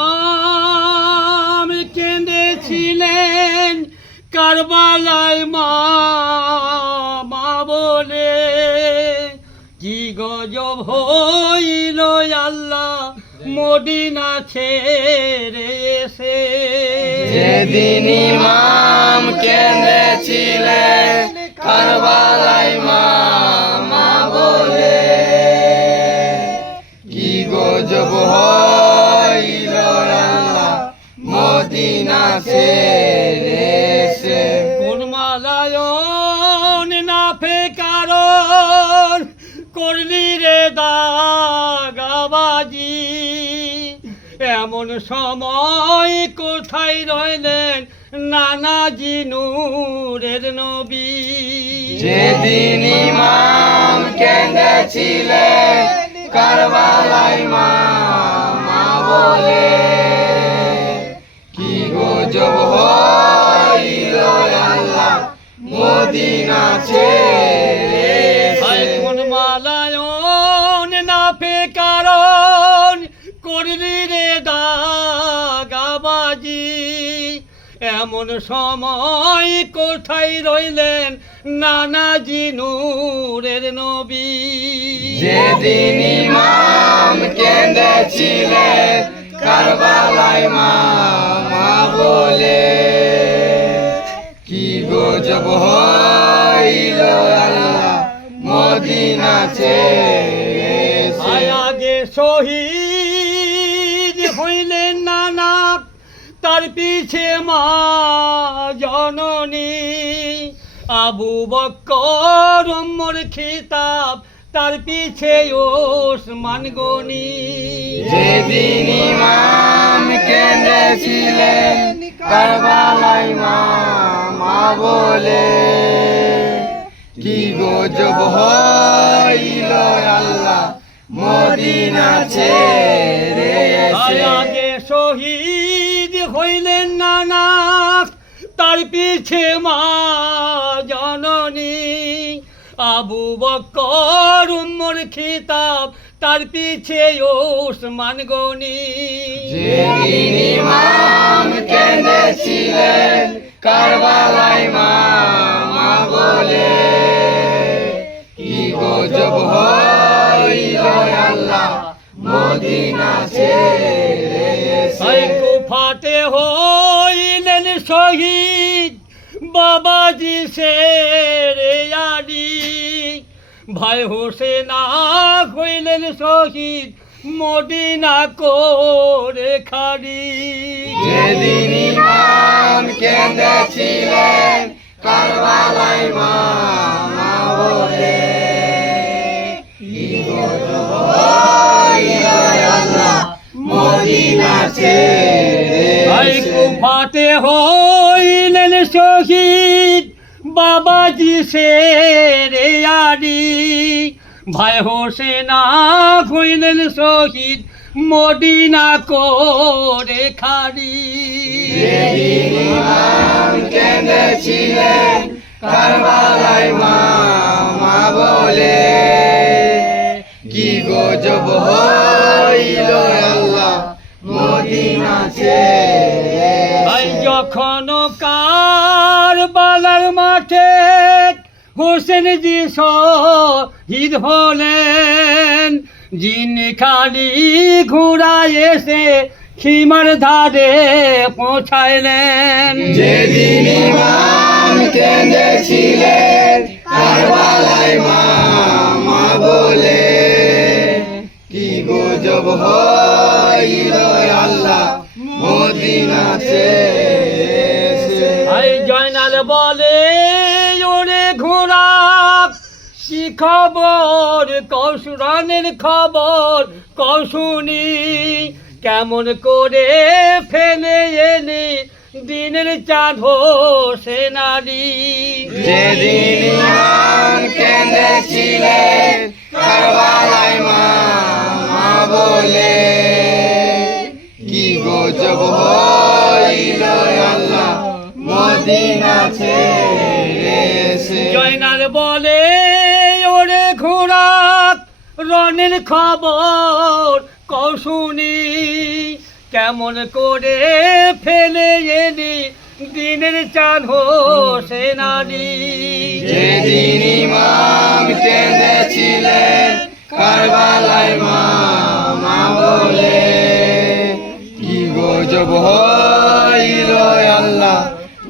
ইমাম কেঁদেছিলেন কারবালায় মা বলে, কি গজব হইল আল্লাহ মদিনা ছেড়ে এসে। যেদিন ইমাম কেঁদেছিলেন কারবালায় মা বলে, কি গজব হইল আল্লাহ মদিনা ছেড়ে এসে। কোন মালায়ন না ফেকারণ করলি রে দাগাবাজি, এমন সময় কোথায় রইলেন নানাজি নূরের নবী। যেদিন ইমাম কেঁদেছিলেন কারবালায় মা বলে, কি গজব হইল আল্লাহ মদিনা ছেড়ে এসে। কোন মালায়ন না ফেকারণ করলি রে দাগাবাজি, এমন সময় কোথায় রইলেন নানাজি নূরের নবী। যেদিন ইমাম কেঁদেছিলেন কারবালায় মা বলে, কি গজব হইল আল্লাহ মদিনা ছেড়ে এসে। আগে শহীদ হইলেন নানা, তার পিছে মা জননী। আবু বকর ওমর খিতাব, তার পিছে ওসমান গনি। যেদিন ইমাম কেঁদেছিলেন কারবালায় মা বলে, কি গজব হইল আল্লাহ মদিনা ছেড়ে এসে। আগে শহীদ হইলেন নানা, তার পিছে মা জননী। আবু বকর ওমর খিতাব, তার পিছে ওসমান গনি। যেদিন ইমাম কেঁদেছিলেন কারবালায় মা বলে, কি গজব হইল আল্লাহ মদিনা ছেড়ে এসে। কুফাতে হইলেন শহীদ বাবাজি শেরে আলী, ভাই হোসেনা হইলেন শহীদ মদিনা করে খাড়ি। যেদিন ইমাম কেঁদেছিলেন কারবালায় মা বলে, কি গজব হইল আল্লাহ মদিনা ছেড়ে এসে। কুফাতে হইলেন শহীদ বাবাজি শেরে আলী, ভাই হোসেনা হইলেন শহীদ মদিনা করে খাড়ি। যেদিন ইমাম কেঁদেছিলেন কারবালায় মা বলে, কি গজব হইল আল্লাহ মদিনা ছেড়ে ভাই এসে। যখন কারবালার মাঠে হোসেন জি শহীদ হলেন, জিন খালি ঘোড়ায় এসে খিমার ধারে পৌঁছাইলেন। যেদিন ইমাম কেঁদেছিলেন কারবালায় মা বলে, কি গজব হইল আল্লাহ মদিনা ছেড়ে এসে। ভাই জয়নাল বলে, ওরে ঘোড়া কি খবর কৌশরানের খবর কৌশুনি, কেমন করে ফেলে এলি দিনের চাঁদ হোসেনারি। যেদিন ইমাম কেঁদেছিলেন কারবালায় মা বলে, কি গজব হইল আল্লাহ মদিনা ছেড়ে এসে। জয়নাল বলে, ওরে ঘোড়া রনের খবর কৌশুনি, কেমন করে ফেলে এলি দিনের চাঁদ হোসেন আলী। যেদিন ইমাম কেঁদেছিলেন কারবালায় মা মা বলে, কি গজব হইল আল্লাহ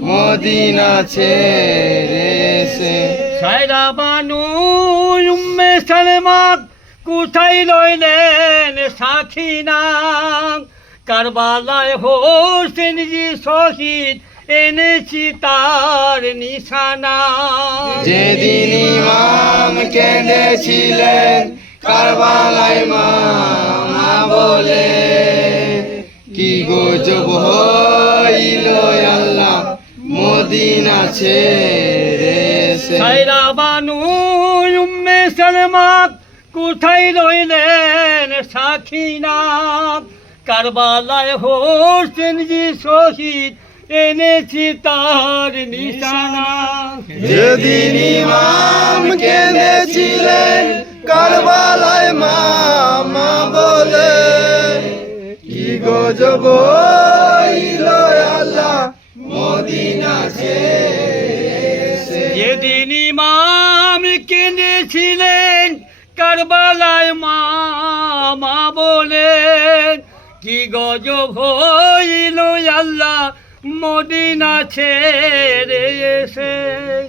মদিনা ছেড়ে এসে। সায়রা বানু উম্মে সালেমা কোথায় রইলেন সাখিনা, কারবালায় হোসেন জি শহীদ এনেছি তার নিশানা। যেদিন ইমাম কেঁদেছিলেন কারবালায় মা মা বলে, কি গজব হইল আল্লাহ মদিনা ছেড়ে এসে। সায়রা বানু উম্মে সালেমা কোথায় রইলেন সাখিনা, কারবালায় হোসেন জি শহীদ এনেছি তার নিশানা। যেদিন ইমাম কেঁদেছিলেন কারবালায় মা মা বলে, কি গজব হইল আল্লাহ মদিনা ছেড়ে এসে। যেদিন ইমাম কেঁদেছিলেন কারবালায় মা মা বলেন, কি গজব হইল আল্লাহ মদিনা ছেড়ে এসে।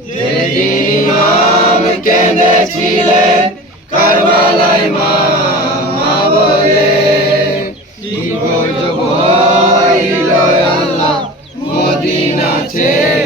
যেদিন ইমাম কেঁদেছিলেন কারবালায় মা মা বলে, কি গজব হইল আল্লাহ মদিনা ছেড়ে